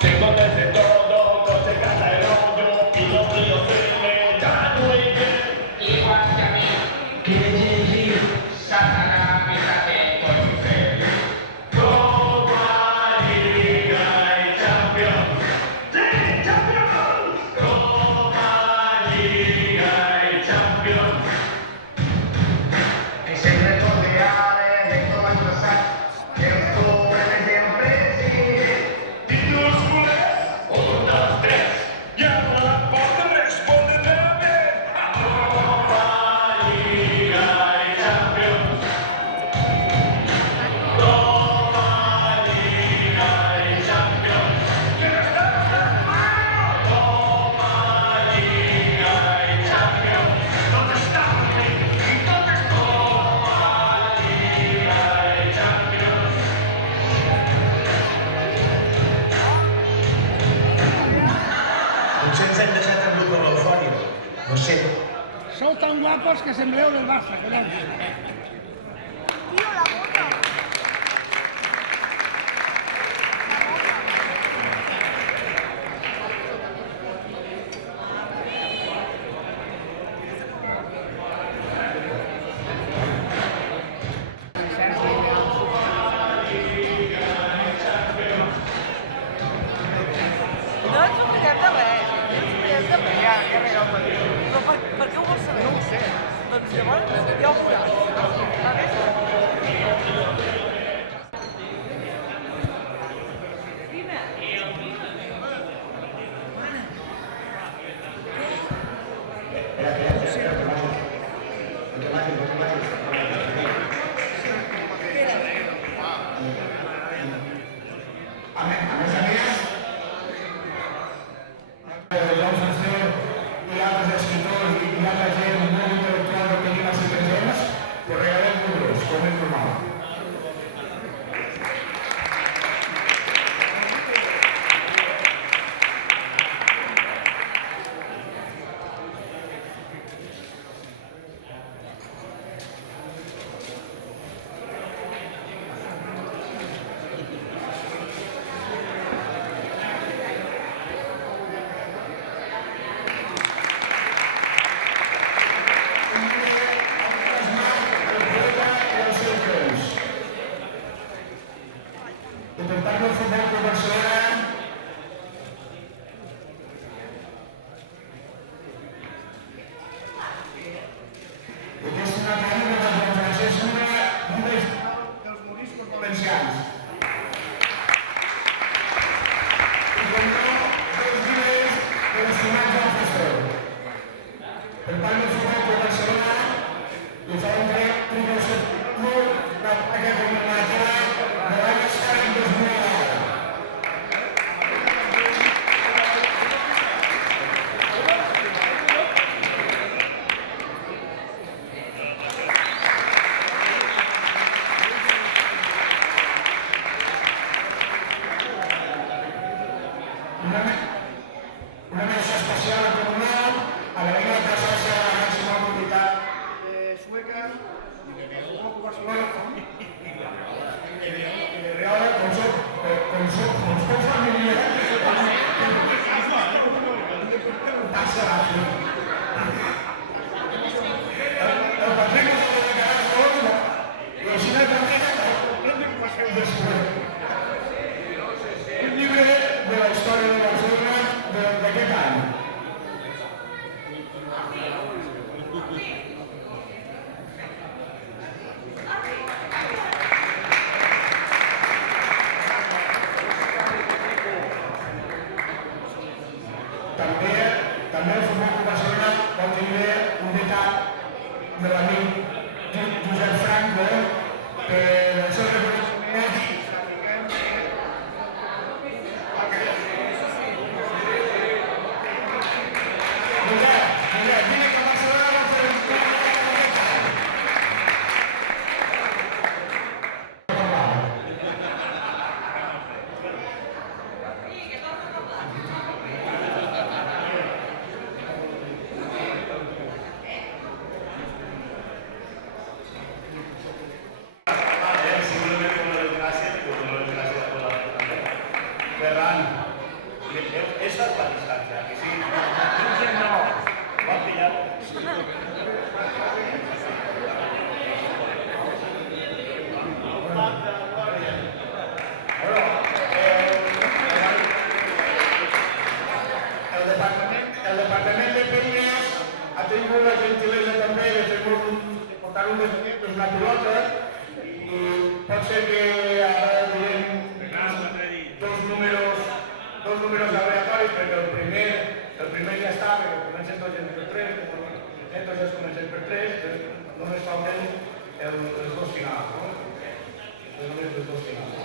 Se acontece todo, no se canta el rollo y los ríos se me dan muy bien. Igual que a mí, Satanás me trate con mi fe. Copa, Liga y Champions. ¡Sí, Champions! Copa, Liga y Champions. Es el recordeare de cosas que ocurren siempre sí. Y tus culés, 1, 2, 3. Y ahora la parte responde también. Copa, Liga y Champions. Copa, Liga y Champions. ¿Quién está? Copa, Liga y Champions. ¿Dónde está? ¿Dónde está? Copa, Liga y Champions. Potser ens hem deixat el grup amb l'eufòria. No sé. Sou tan guapos que sembleu del Barça, collons. Tío, la moto. No ets un bitllet de res, ets un bitllet de res. Ja m'he agafat. Però per què ho vols saber? No ho sé. Doncs llavors ja ho veuràs. Va bé? A més a més, Joan Sancer i altres escriptors i altra gent molt intel·lectual que tenim així presents, que regalem llibres, com és normal. Intentant el futbol de Barcelona, aquesta és una feina de la Francesc dels moriscos valencians. I com no, dels diners de l'estimats del Fester. Per tant, el futbol de Barcelona li fa un dret molt de placa commemorativa de l'any escànic 2009. Una menció especial a Comunal, agraïm la presència de la màxima autoritat sueca, del Futbol Barcelona, i de Riola, com soc família, passa ràpid. El partit no s'ha de quedar sol, i així no prendre després. Un llibre de la història de Barcelona d'aquest any. També el Futbol Club Barcelona pot tenir un detall de l'amic Josep Franco per el seu reconeixement. Josep, dime que Barcelona va fer un pla d'aquest any. Ferran, Esa es la distancia, que sí. No, va a pillar. El Departament de Penyes ha tingut la gentilesa també de fer-nos portar una pilota i pot ser que ara diguem dos números aleatoris perquè el primer ja està, perquè comencen tots per 3, tots els comencen per 3, només falten els dos finals, no? Només els dos finals.